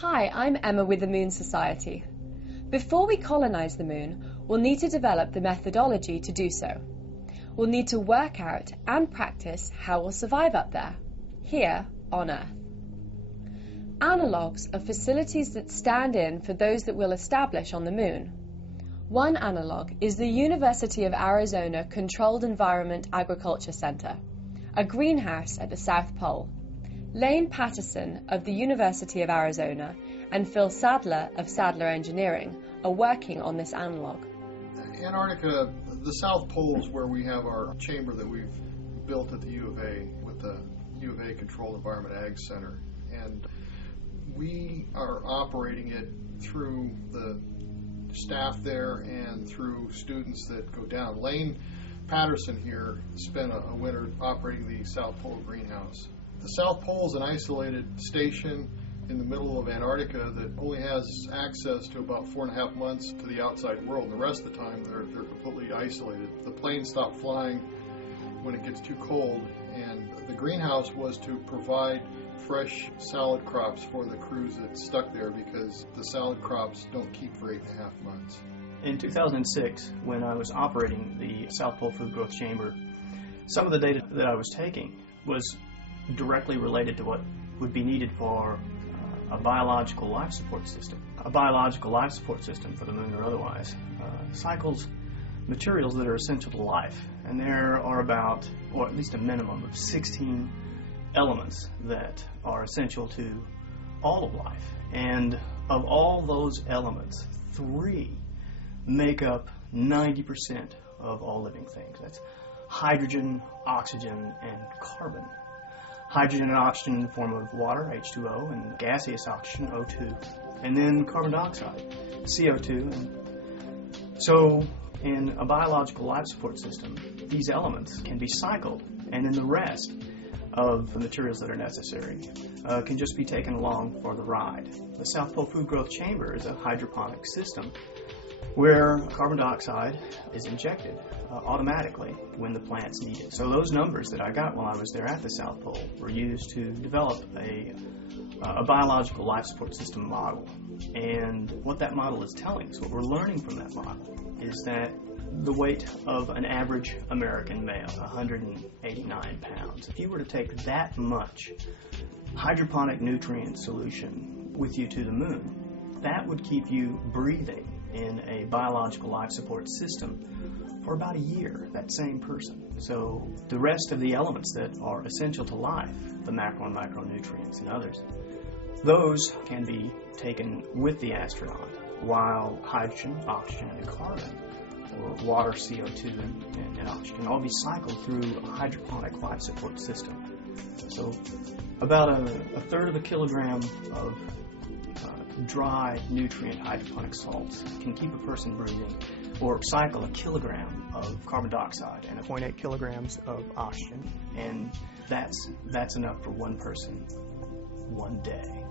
Hi, I'm Emma with the Moon Society. Before we colonise the Moon, we'll need to develop the methodology to do so. We'll need to work out and practice how we'll survive up there, here on Earth. Analogues are facilities that stand in for those that we'll establish on the Moon. One analogue is the University of Arizona Controlled Environment Agriculture Center, a greenhouse at the South Pole. Lane Patterson of the University of Arizona and Phil Sadler of Sadler Engineering are working on this analogue. Antarctica, the South Pole is where we have our chamber that we've built at the U of A with the U of A Controlled Environment Ag Center. And we are operating it through the staff there and through students that go down. Lane Patterson here spent a winter operating the South Pole greenhouse. The South Pole is an isolated station in the middle of Antarctica that only has access to about 4.5 months to the outside world. The rest of the time, they're completely isolated. The planes stop flying when it gets too cold, and the greenhouse was to provide fresh salad crops for the crews that stuck there because the salad crops don't keep for 8.5 months. In 2006, when I was operating the South Pole Food Growth Chamber, some of the data that I was taking was directly related to what would be needed for a biological life support system. A biological life support system, for the Moon or otherwise, cycles materials that are essential to life. And there are about, or at least a minimum of 16 elements that are essential to all of life. And of all those elements, 3 make up 90% of all living things. That's hydrogen, oxygen, and carbon. Hydrogen and oxygen in the form of water, H2O, and gaseous oxygen, O2, and then carbon dioxide, CO2. And so in a biological life support system, these elements can be cycled, and then the rest of the materials that are necessary can just be taken along for the ride. The South Pole Food Growth Chamber is a hydroponic system where carbon dioxide is injected automatically when the plants need it. So those numbers that I got while I was there at the South Pole were used to develop a biological life support system model. And what that model is telling us, what we're learning from that model, is that the weight of an average American male, 189 pounds, if you were to take that much hydroponic nutrient solution with you to the Moon, that would keep you breathing in a biological life support system for about a year, that same person. So the rest of the elements that are essential to life, the macro and micronutrients and others, those can be taken with the astronaut, while hydrogen, oxygen, and carbon, or water, CO2, and oxygen, all be cycled through a hydroponic life support system. So about a third of a kilogram of dry nutrient hydroponic salts can keep a person breathing, or cycle a kilogram of carbon dioxide and 0.8 kilograms of oxygen, and that's enough for one person one day.